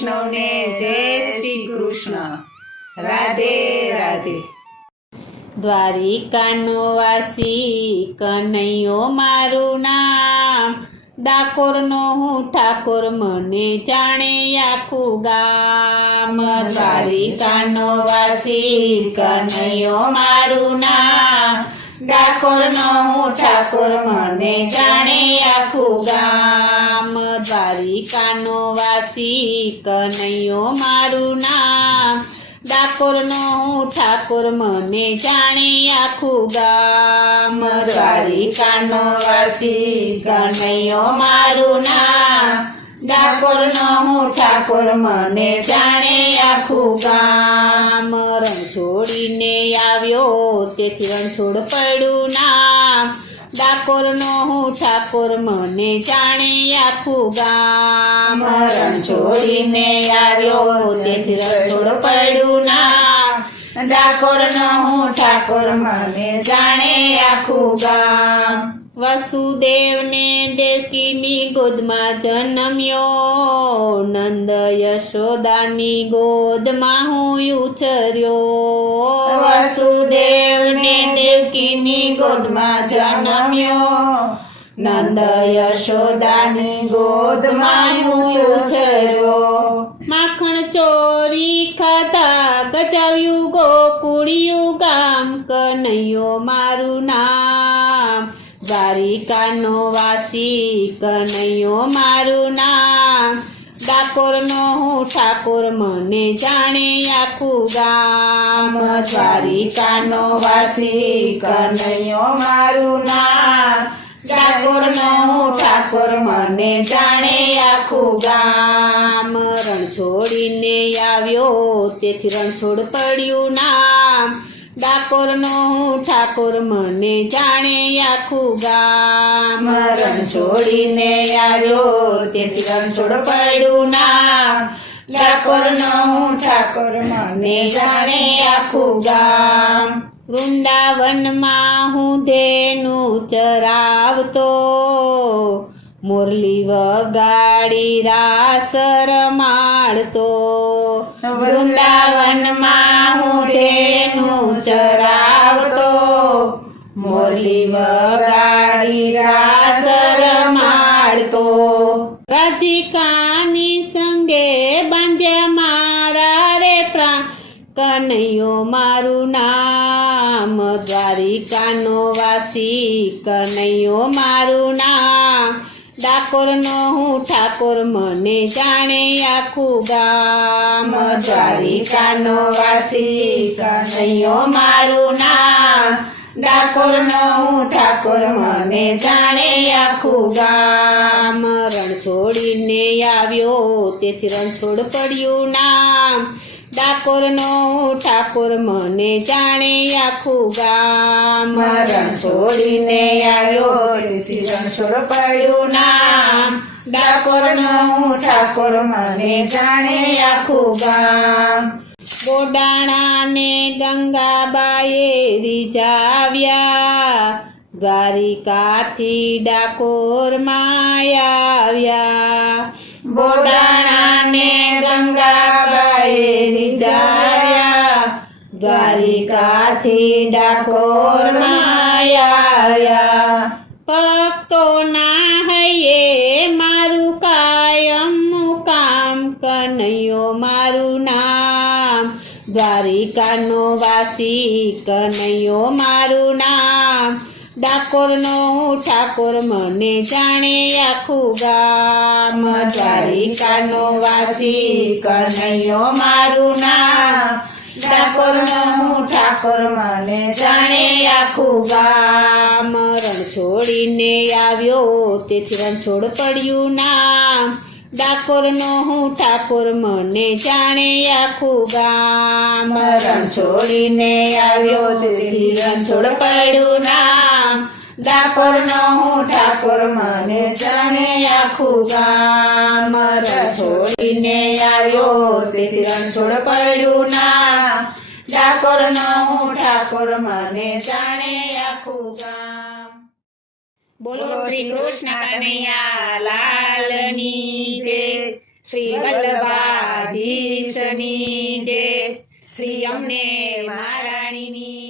વૈષ્ણવને જય શ્રી કૃષ્ણ. રાધે રાધે. દ્વારિકાનો વાસી કનૈયો મારું નામ, ડાકોરનો હું ઠાકોર મને જાણે આખું ગામ. દ્વારિકાનો વાસી કનૈયો મારું નામ, ડાકોરનો હું ઠાકોર મને જાણે આખું ગામ. દ્વારિકાનો વાસી કનૈયો મારું નામ, ડાકોરનો હું ઠાકોર મને જાણે આખું ગામ. દ્વારિકાનો વાસી કનૈયો મારું નામ, ડાકોરનો હું ઠાકોર મને જાણે આખું ગામ. રણ છોડીને આવ્યો તેથી રણછોડ પડ્યું નામ, ડાકોરનો હું ઠાકોર મને જાણે આખું ગામ. રણ છોડીને આવ્યો તેથી રણછોડ પડ્યું નામ, ડાકોરનો હું ઠાકોર મને જાણે આખું ગામ. વસુદેવને દેવકીની ગોદમાં જન્મ્યો, નંદ યશોદાની ગોદમાં હું ઉછર્યો. વસુદેવને દેવકીની ગોદમાં જન્મ્યો, નંદ યશોદાની ગોદમાં હું ઉછર્યો. માખણ ચોરી ખાતા ગજાવ્યું ગોકુળિયું ગામ, કનૈયો મારું નામ. દ્વારિકાનો વાસી કનૈયો મારું નામ, ડાકોરનો હું ઠાકોર મને જાણે આખું ગામ. દ્વારિકાનો વાસી કનૈયો મારું નામ, ડાકોરનો હું ઠાકોર મને જાણે આખું ગામ. રણ છોડીને આવ્યો તેથી રણછોડ પડ્યું નામ, ડાકોરનો હું ઠાકોર મને જાણે આખું ગામ. રણ છોડીને આવ્યો તેથી રણછોડ પડ્યું નામ, ડાકોરનો હું ઠાકોર મને જાણે આખું ગામ. વૃંદાવનમાં હું ધેનું ચરાવતો, મુરલી વગાડી રાસ રમાડતો. વૃંદાવનમાં હું ધેનું ચરાવતો, મુરલી વગાડી રાસ રમાડતો. રાધિકાની સંગે બાંધ્યા મારા રે પ્રાણ, કનૈયો મારું નામ. દ્વારિકાનો વાસી કનૈયો મારું નામ, ડાકોરનો હું ઠાકોર મને જાણે આખું ગામ. દ્વારિકાનો વાસી કનૈયો મારું નામ, ડાકોરનો હું ઠાકોર મને જાણે આખું ગામ. રણ છોડીને આવ્યો તેથી રણછોડ પડ્યું નામ, ડાકોરનો હું ઠાકોર મને જાણે આખું ગામ. રણ છોડીને આવ્યો તેથી રણછોડ પડ્યું નામ, ડાકોરનો હું ઠાકોર મને જાણે આખું ગામ. બોડાણાને ગંગાબાએ રીઝાવ્યા, દ્વારિકાથી ડાકોરમાં આવ્યા. બોડાણાને ગંગાબાએ રીઝાવ્યા, દ્વારિકાથી ડાકોરમાં આવ્યા. ભક્તોના હૈયે મારું કાયમ મુકામ, કનૈયો મારું નામ. દ્વારિકાનો વાસી કનૈયો મારું નામ, ડાકોરનો હું ઠાકોર મને જાણે આખું ગામ. દ્વારિકાનો વાસી કનૈયો મારું નામ, ડાકોરનો હું ઠાકોર મને જાણે આખું ગામ. રણ છોડીને આવ્યો તેથી રણછોડ પડ્યું નામ, ડાકોરનો હું ઠાકોર મને જાણે આખું ગામ. રણ છોડીને આવ્યો તેથી રણછોડ પડ્યું નામ, ડાકોરનો હું ઠાકોર મને જાણે આખું ગામ. રણ છોડીને આવ્યો તેથી રણછોડ પડ્યું નામ, ડાકોરનો હું ઠાકોર મને જાણે આખું ગામ. બોલો શ્રી કૃષ્ણ કનૈયા લાલની જય. શ્રી વલ્લભા મહારાણીની